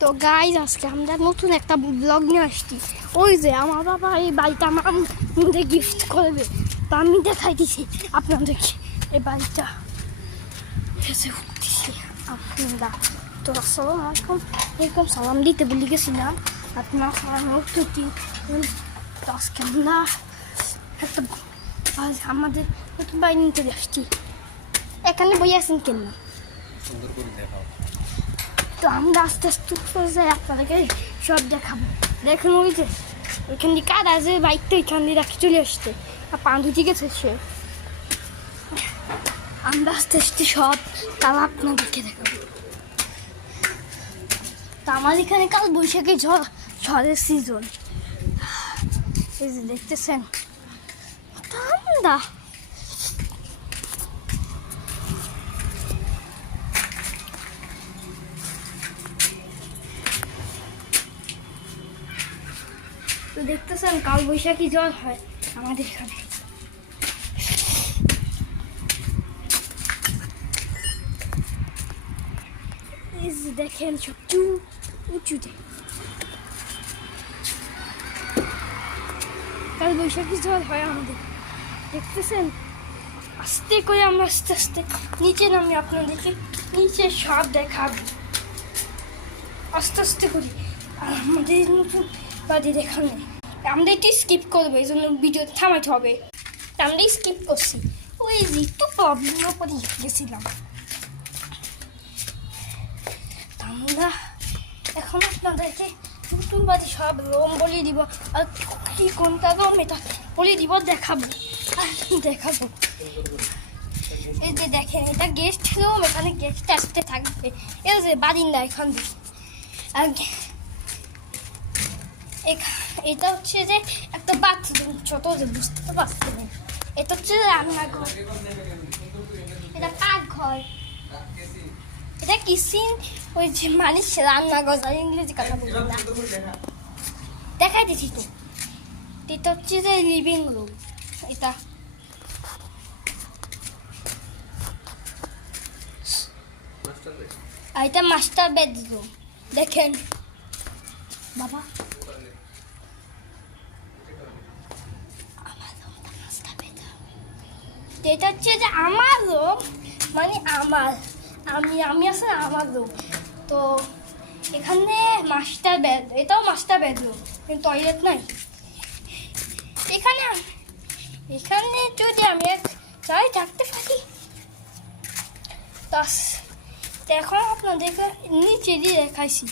তো গাইজ আজকে আমরা নতুন একটা ব্লগ নিয়ে আসছি। ওই যে আমার বাবা এই বাড়িটা আমাদের গিফট করবে, তো আমি দেখাই দিছি আপনাদেরকে এই বাড়িটা এসে উঠতেছি আপনারা। তো আসসালামু আলাইকুম, এরকম সালাম দিতে বলে গেছিলাম আপনার দিন। তো আজকে আমরা একটা আমাদের নতুন বাড়ি নিতে আসছি। এখানে বই আছেন কেন? তো আমরা আস্তে আস্তে যাই, আপনাদেরকে সব দেখাবো। দেখুন ওই যে ওইখান দিয়ে কাজ আছে, বাইকটা ওইখান দিয়ে রাখি চলে আসছে আর পান্ডু ঠিক আছে সে। আমরা আস্তে আস্তে সব কাল আপনাদেরকে দেখাবো। তো আমার এখানে কাল বৈশাখী ঝড়ের সিজন, এই যে দেখতেছেন ঠান্ডা। তো দেখতেছেন কাল বৈশাখী ঝড় হয় আমাদের এখানে। দেখেন সবচেয়ে উঁচুতে কাল বৈশাখী ঝড় হয় আমাদের, দেখতেছেন। আস্তে করে আমরা আস্তে আস্তে নিচে নামি, আপনাদেরকে নিচে সব দেখাবো আস্তে আস্তে করি। আর আমাদের নতুন বাড়ি দেখানো আমরা একটু স্কিপ করবো, এই জন্য ভিডিও থামাইতে হবে। আমরা স্কিপ করছি, ওই যে একটু প্রবলেমের উপরে গেছিলাম। আমরা এখন আপনাদেরকে নতুন বাড়ি সব রুম বলে দিব, আর কি কোনটা রুম এটা বলে দিব, দেখাবো দেখাবো। এই যে দেখেন এটা গেস্ট রুম, এখানে গেস্ট আসতে থাকবে। এই যে বারিন্দা এখান থেকে। আর এটা হচ্ছে যে একটা বাথরুম ছোট, যে বুঝতে তো পারছেন। এটা হচ্ছে রান্নাঘর, এটা পাকঘর, এটা কিচেন। ওই যে মানুষ রান্নাঘর আর ইংরেজি কথা বলবে না, দেখাই দিচ্ছি তো। এটা হচ্ছে যে লিভিং রুম, এটা আর এটা মাস্টার বেডরুম। দেখেন বাবা, এটা হচ্ছে যে আমার রুম, মানে আমি আসলে আমার রুম। তো এখানে মাস্টার বেড, এটাও মাস্টার বেডরুম, কিন্তু টয়লেট নাই এখানে। এখানে যদি আমি চাই থাকতে পারি। তো এখন আপনাদেরকে নিচে দিয়ে দেখাইছি।